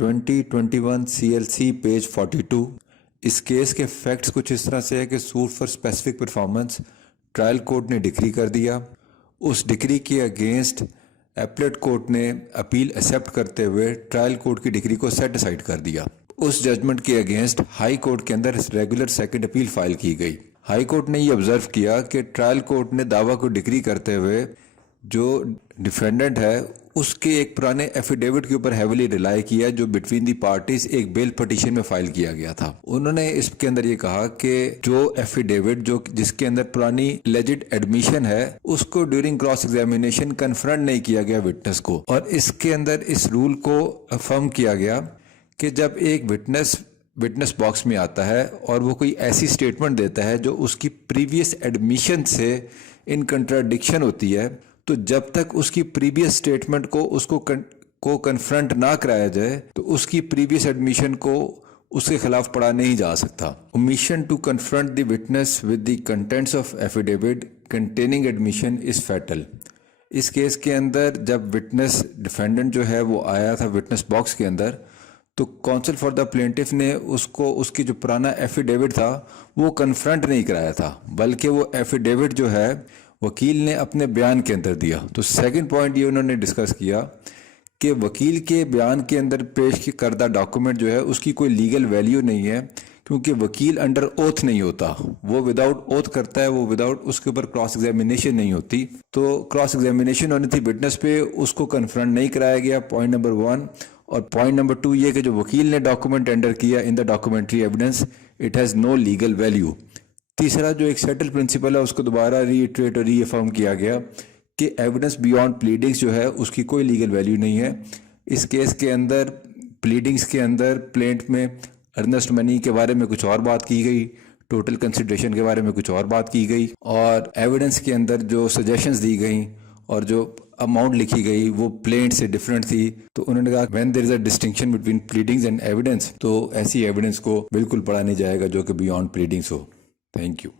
2021 CLC page 42। इस case के facts कुछ इस तरह से है कि suit for specific performance trial court ने डिक्री कर दिया। उस डिक्री के अगेंस्ट एपलेट कोर्ट ने अपील एक्सेप्ट करते हुए ट्रायल कोर्ट की डिक्री को सेट असाइड कर दिया। उस जजमेंट के अगेंस्ट हाई कोर्ट के अंदर रेगुलर सेकंड अपील फाइल की गई। हाई कोर्ट ने ये ऑब्जर्व किया कि ट्रायल कोर्ट ने दावा को डिक्री करते हुए जो डिफेंडेंट है उसके एक पुराने एफिडेविट के ऊपर हैविली रिलाई किया जो बिटवीन दी पार्टीज एक बेल पिटीशन में फाइल किया गया था। उन्होंने इसके अंदर ये कहा कि जो एफिडेविट जो जिसके अंदर पुरानी एलिजिड एडमिशन है उसको ड्यूरिंग क्रॉस एग्जामिनेशन कन्फ्रंट नहीं किया गया विटनेस को, और इसके अंदर इस रूल को अफर्म किया गया कि जब एक विटनेस बॉक्स में आता है और वो कोई ऐसी स्टेटमेंट देता है जो उसकी प्रीवियस एडमिशन से इन कंट्राडिक्शन होती है, तो जब तक उसकी प्रीवियस स्टेटमेंट को उसको कन्फ्रंट ना कराया जाए तो उसकी प्रीवियस एडमिशन को उसके खिलाफ पढ़ा नहीं जा सकता। Omission to confront the witness with the contents of affidavit containing admission is fatal. इस केस के अंदर जब विटनेस डिफेंडेंट जो है वो आया था विटनेस बॉक्स के अंदर, तो काउंसिल फॉर द प्लेंटिफ ने उसको उसकी जो पुराना एफिडेविट था वो कन्फ्रंट नहीं कराया था, बल्कि वो एफिडेविट जो है वकील ने अपने बयान के अंदर दिया। तो सेकंड पॉइंट ये उन्होंने डिस्कस किया कि वकील के बयान के अंदर पेश करदा डॉक्यूमेंट जो है उसकी कोई लीगल वैल्यू नहीं है, क्योंकि वकील अंडर ओथ नहीं होता, वो विदाउट ओथ करता है, वो विदाउट उसके ऊपर क्रॉस एग्जामिनेशन नहीं होती। तो क्रॉस एग्जामिनेशन होनी थी विटनेस पे, उसको कन्फ्रंट नहीं कराया गया, पॉइंट नंबर 1। और पॉइंट नंबर 2 ये कि जो वकील ने डॉक्यूमेंट टेंडर किया in the documentary evidence it has no legal value. तीसरा जो एक सेटल प्रिंसिपल है उसको दोबारा रीइटरेट और रीअफर्म किया गया कि एविडेंस बियॉन्ड प्लीडिंग्स जो है उसकी कोई लीगल वैल्यू नहीं है। इस केस के अंदर प्लीडिंग्स के अंदर प्लेंट में अर्नेस्ट मनी के बारे में कुछ और बात की गई, टोटल कंसिडरेशन के बारे में कुछ और बात की गई, और एविडेंस के अंदर जो सजेशंस दी गई और जो अमाउंट लिखी गई वो प्लेंट से डिफरेंट थी। तो उन्होंने कहा when there is a distinction between pleadings and evidence, तो ऐसी एविडेंस को बिल्कुल पढ़ा नहीं जाएगा जो कि बियॉन्ड प्लीडिंग्स हो। Thank you.